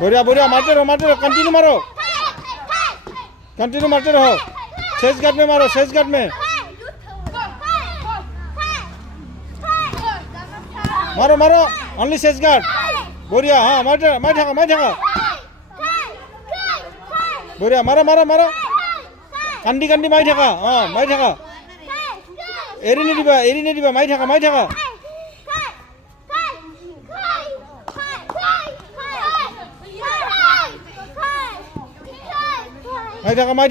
बढ़िया बढ़िया मारते रहो कंटिन्यू मारो मारते रहो सेज गार्ड में मारो सेज गार्ड में मारो मारो ओनली सेज गार्ड बढ़िया हाँ मार थाका बढ़िया मारो मारो मारो कांदी कांदी मार थाका हाँ मार थाका एरी निदिबा मार थाका मार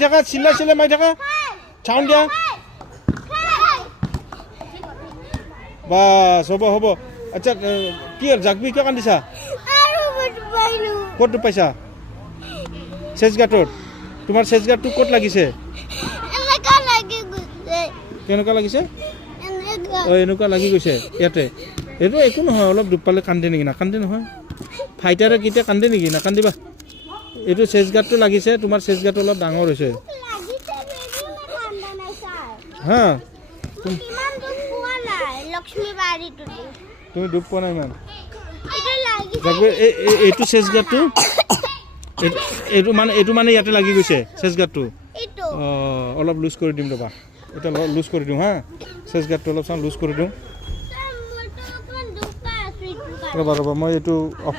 थाका चिल्ला मार थाका साउंड दिया बस हब अच्छा कि जागबी क्या कांदिसा कत पाइसा सेजगाटत तुम्हार सेजगाटটো कत लागिছে কেনেকুৱা লাগিছে এনেকুৱা লাগি গৈছে ইয়াতে এইটো একো নহয় অলপ দুখ পালে কান্দে নেকি নাকান্দে নহয় ফাইটাৰে কেতিয়া কান্দে নেকি নাকান্দিবা এইটো সেজগাটটো লাগিছে তোমাৰ সেজগাটটো অলপ ডাঙৰ হৈছে হা ইমান দুখ পোৱা নাই লক্ষ্মী বাৰীটো তুমি দুখ পোৱা নাই ইমান এটা লাগি যাগবে এইটো সেজগাটটো এইটো মানে ইয়াতে লাগি গৈছে সেজগাটটো এইটো অলপ লুজ কৰি দিম ৰবা এটা লুজ কৰি দিওঁ হা সেজগাটটো অলপ লুজ কৰি দিওঁ মোৰটো অকণ দুখ পাই আছো ৰবা মই এইটো অফ